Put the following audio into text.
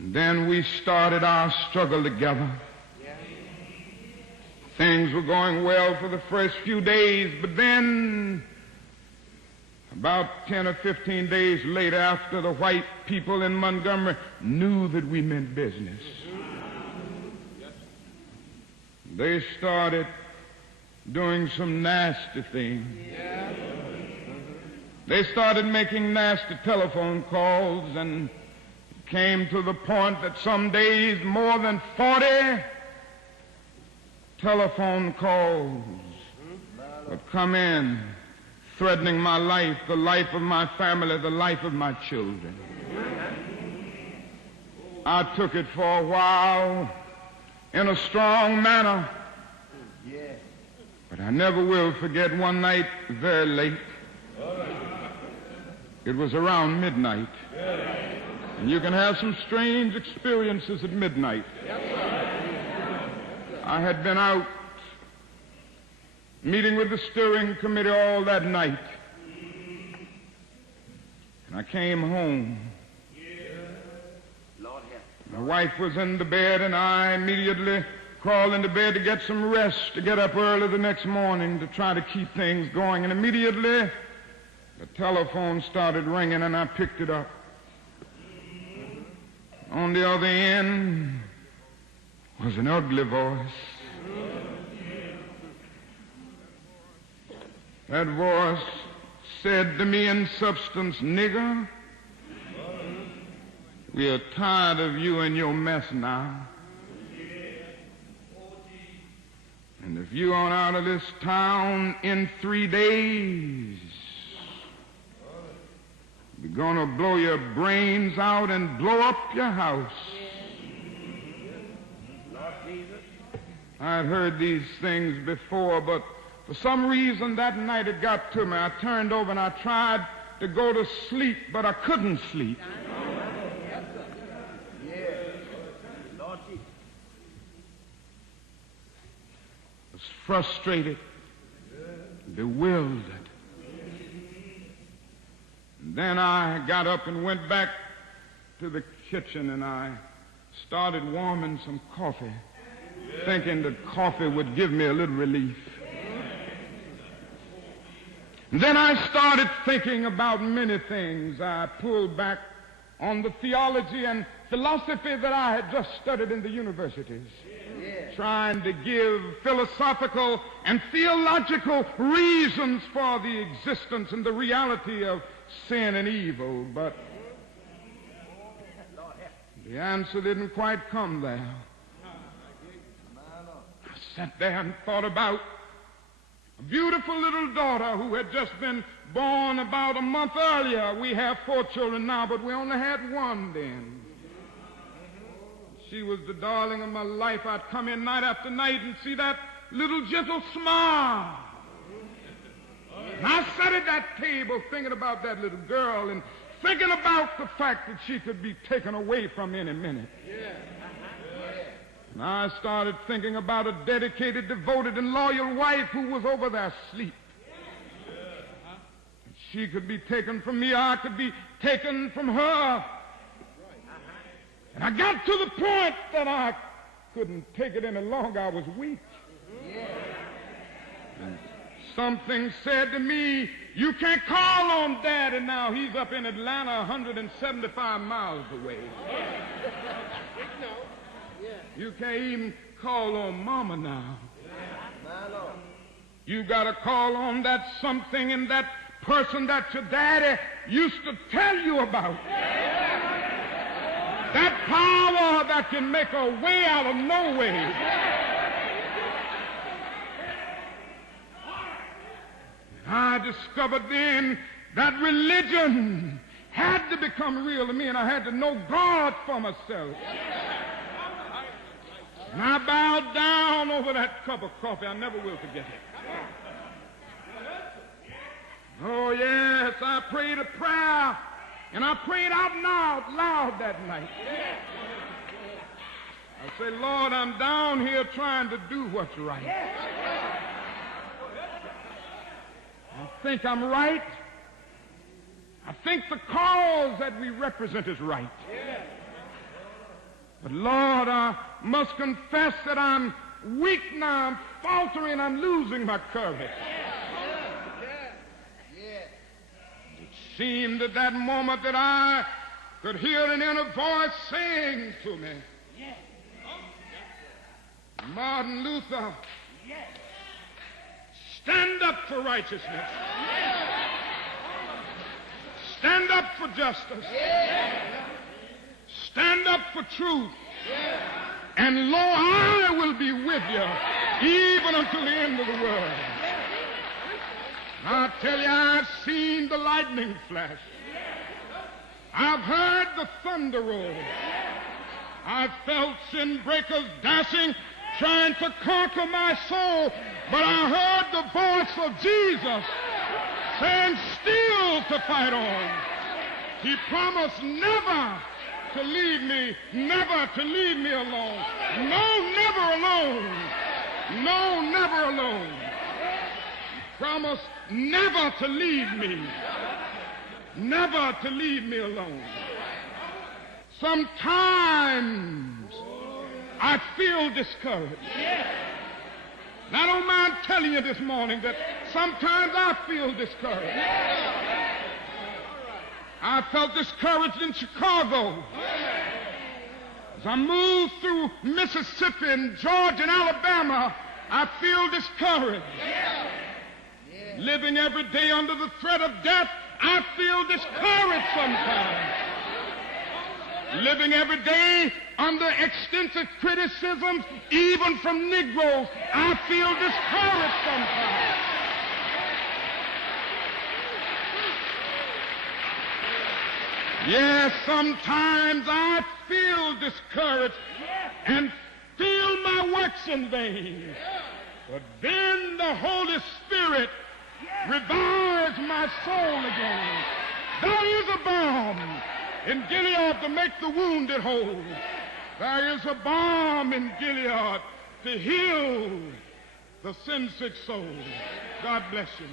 And then we started our struggle together. Things were going well for the first few days, but then about 10 or 15 days later, after the white people in Montgomery knew that we meant business, they started doing some nasty things. They started making nasty telephone calls, and it came to the point that some days more than 40 telephone calls would come in, threatening my life, the life of my family, the life of my children. I took it for a while in a strong manner, but I never will forget one night very late. It was around midnight, and you can have some strange experiences at midnight. I had been out meeting with the steering committee all that night, and I came home. My wife was in the bed, and I immediately crawled into bed to get some rest, to get up early the next morning to try to keep things going. And immediately the telephone started ringing, and I picked it up. On the other end was an ugly voice. That voice said to me in substance, "Nigger, we are tired of you and your mess now. And if you aren't out of this town in 3 days, we're going to blow your brains out and blow up your house." I'd heard these things before, but for some reason that night it got to me. I turned over and I tried to go to sleep, but I couldn't sleep. I was frustrated, bewildered. And then I got up and went back to the kitchen, and I started warming some coffee, thinking that coffee would give me a little relief. And then I started thinking about many things. I pulled back on the theology and philosophy that I had just studied in the universities, trying to give philosophical and theological reasons for the existence and the reality of sin and evil. But the answer didn't quite come there. I sat there and thought about a beautiful little daughter who had just been born about a month earlier. We have 4 children now, but we only had one then. She was the darling of my life. I'd come in night after night and see that little gentle smile. And I sat at that table thinking about that little girl and thinking about the fact that she could be taken away from any minute. And I started thinking about a dedicated, devoted, and loyal wife who was over there asleep. She could be taken from me, I could be taken from her. And I got to the point that I couldn't take it any longer. I was weak. And something said to me, "You can't call on Daddy now. He's up in Atlanta 175 miles away. You can't even call on Mama now. You got to call on that something and that person that your daddy used to tell you about. That power that can make a way out of no way." I discovered then that religion had to become real to me, and I had to know God for myself. And I bowed down over that cup of coffee. I never will forget it. Oh, yes, I prayed a prayer, and I prayed out loud that night. I say, "Lord, I'm down here trying to do what's right. I think I'm right. I think the cause that we represent is right. But Lord, I must confess that I'm weak now, I'm faltering, I'm losing my courage. It seemed at that moment that I could hear an inner voice saying to me, Martin Luther, stand up for righteousness. Stand up for justice. Stand up for truth. And lo, I will be with you even until the end of the world. I tell you, I've seen the lightning flash. I've heard the thunder roll. I've felt sin breakers dashing, trying to conquer my soul. But I heard the voice of Jesus saying, still to fight on. He promised never to leave me, never to leave me alone. No, never alone. No, never alone. He promised never to leave me, never to leave me alone. Sometimes I feel discouraged. And I don't mind telling you this morning that sometimes I feel discouraged. I felt discouraged in Chicago. As I moved through Mississippi and Georgia and Alabama, I feel discouraged. Living every day under the threat of death, I feel discouraged sometimes. Living every day under extensive criticism, even from Negroes, I feel discouraged sometimes. Yes, sometimes I feel discouraged and feel my works in vain. But then the Holy Spirit revives my soul again. There is a balm in Gilead to make the wounded whole. There is a balm in Gilead to heal the sin-sick soul. God bless you.